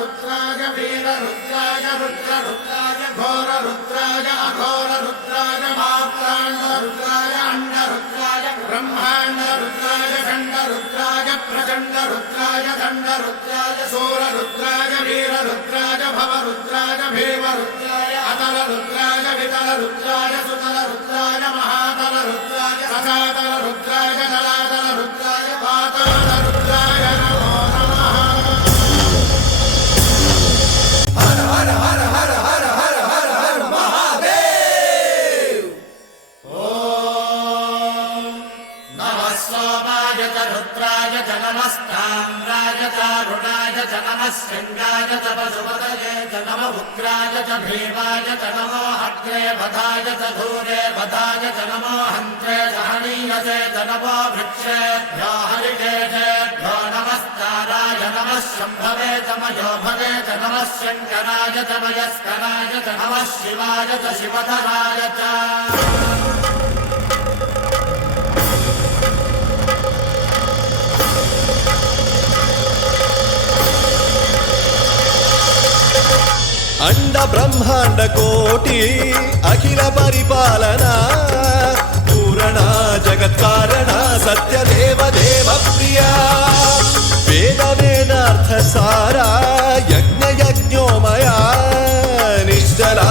रुद्राय वीर रुद्राय रुद्र रुद्राय घोर रुद्राय अघोर रुद्राय मात्रांड रुद्राय अंड रुद्राय ब्रह्मांड रुद्राय खंड रुद्राय प्रचंड रुद्राय दंड रुद्राय सूर रुद्राय वीर रुद्राय भव रुद्राय भीम रुद्राय अतल रुद्राय वितल रुद्राय सुतल रुद्राय महातल रुद्राय रसातल रुद्राय जलातल रुद्राय पाताल रुद्राय नमो नमः। हर हर हर हर हर हर हर हर महादेव। ओम नमः सोमाय च रुद्राय च नमस्ताम्राय च अरुणाय च नमः सिंहाय च पशुपतये च नमः उग्राय च भीमाय च नमो अग्रे वधाय च धूरे वधाय च नमो हन्त्रे च हनीयसे च नमो वृक्षेभ्यो हरिकेशेभ्यो नमस्काराय नमः शम्भवे च मयोभवे च नमः शङ्कराय च मयस्कराय च नमः शिवाय च शिवधराय च। अंड ब्रह्मांड कोटि अखिल परिपालना पूरणा जगत्कारणा सत्यदेव देव प्रिया वेद वेदार्थ सारा यज्ञ यज्ञोमया निश्चला